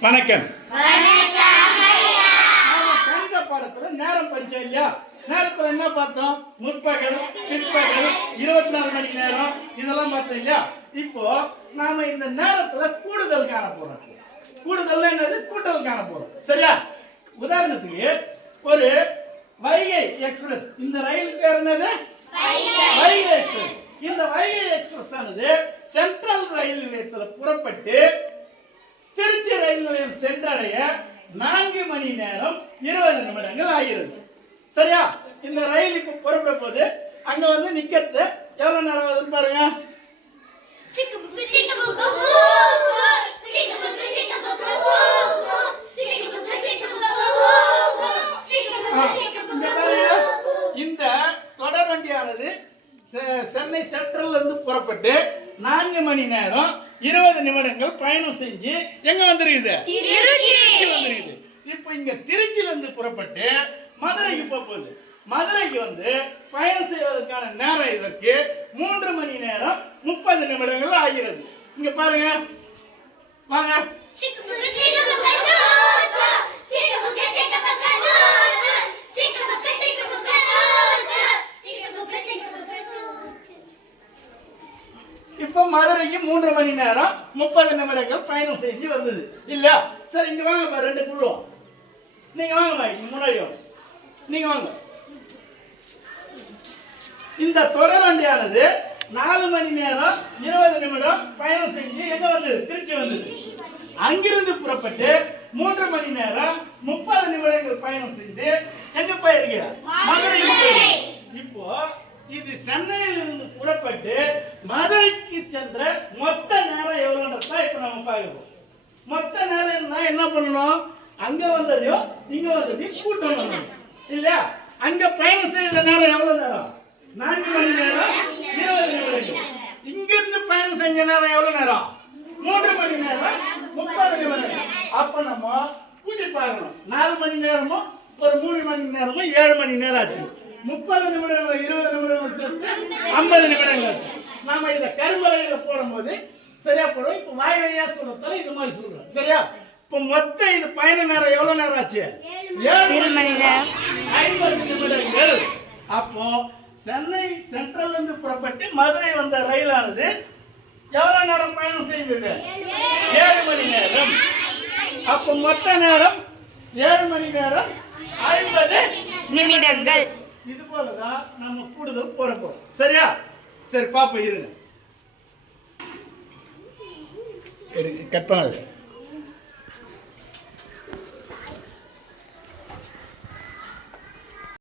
வணக்கம். கணித பாடத்துல நேரம் படிச்சோம் இல்லையா? நேரத்துல என்ன பார்த்தோம்? முற்பகல் பிற்பகல் இருபத்தி நாலு மணி நேரம். இதெல்லாம் பார்த்தோம் இல்லையா? இப்போ நாம இந்த நேரத்துல கூடுதல் காண போறோம். கூடுதல் என்னது? கூட்டல் காண போறோம். சரியா? உதாரணத்துக்கு ஒரு வைகை எக்ஸ்பிரஸ். இந்த ரயில் பேர் என்னது? வைகை எக்ஸ்பிரஸ். இந்த வைகை எக்ஸ்பிரஸ் ஆனது சென்ட்ரல் ரயில் நிலையத்தில் புறப்பட்டு நிலையம் சென்றடைய நான்கு மணி நேரம் இருபது நிமிடங்கள் ஆகிறது. சரியா? இந்த ரயில் இப்போ புறப்பட போது அங்க வந்து நிக்கிறது எவ்வளவு நேரம் ஆகுதுன்னு பாருங்க. இந்த தொடர் வண்டியானது சென்னை சென்ட்ரல்ல இருந்து புறப்பட்டு நான்கு மணி நேரம் இருபது நிமிடங்கள் பயணம் செஞ்சு எங்க வந்துருக்குது? திருச்சி. வந்துருக்குது. இப்போ இங்க திருச்சியில இருந்து புறப்பட்டு மதுரைக்கு போக போகுது. மதுரைக்கு வந்து பயணம் செய்வதற்கான நேரம் இதற்கு மூன்று மணி நேரம் முப்பது நிமிடங்கள் ஆகிறது. இங்க பாருங்க. வாங்க. மதுரைக்கு மூன்று மணி நேரம் முப்பது நிமிடங்கள் பயணம் செஞ்சு வந்தது. இல்லையா? சரி இங்கே வாங்க ரெண்டு குழுவோம் நீங்கள் வாங்க பா, முன்னாடி வாங்க. நீங்கள் வாங்க. இந்த தொடர் வண்டியானது நாலு மணி நேரம் இருபது நிமிடம் பயணம் செஞ்சு எங்க வந்தது? திருச்சி வந்தது. அங்கிருந்து புறப்பட்டு மூன்று மணி நேரம் முப்பது நிமிடங்கள் பயணம் செஞ்சு எங்க போயிருக்கீங்க? மதுரைக்கு இப்போ இது சென்னையில் இருந்து புறப்பட்டு மதுரைக்கு சென்ற மொத்த நேரம் எவ்வளோன்றதா இப்போ நம்ம பார்க்குறோம். மொத்த நேரம்னா என்ன பண்ணணும்? அங்கே வந்ததையும் இங்கே வந்ததையும் கூட்டணும் இல்லையா? அங்கே பயணம் செய்த நேரம் எவ்வளோ நேரம்? நான்கு மணி நேரம் இருபது நிமிடங்கள் இங்கிருந்து பயணம் செஞ்ச நேரம் எவ்வளோ நேரம்? மூன்று மணி நேரம் முப்பது நிமிடங்கள் அப்போ நம்ம கூட்டி பார்க்கணும். நாலு மணி நேரமும் ஒரு மூணு மணி நேரமும் ஏழு மணி நேரம் ஆச்சு. முப்பது நிமிடங்கள் இருபது நிமிடங்கள் சேர்த்து ஐம்பது நிமிடங்கள். நாம இதை கரும்பலையில போடும்போது சரியா போடும் இப்போ வாய் வழியா சொல்றதால இது மாதிரி சொல்றோம். சரியா? இப்போ மொத்த இது பயண நேரம் எவ்வளவு நேரம் ஆச்சு? ஏழு மணி நேரம். ஐம்பது நிமிடங்கள். அப்போ சென்னை சென்ட்ரல்ல இருந்து புறப்பட்டு மதுரை வந்த ரயிலானது எவ்வளவு நேரம் பயணம் செய்தது? ஏழு மணி நேரம். அப்போ மொத்த நேரம் ஏழு மணி நேரம் ஐம்பது நிமிடங்கள். இது போலதான் நம்ம கூடுதல் போற போறோம். சரியா? சரி பாப்போம் இருங்க. கட் பண்ணாது.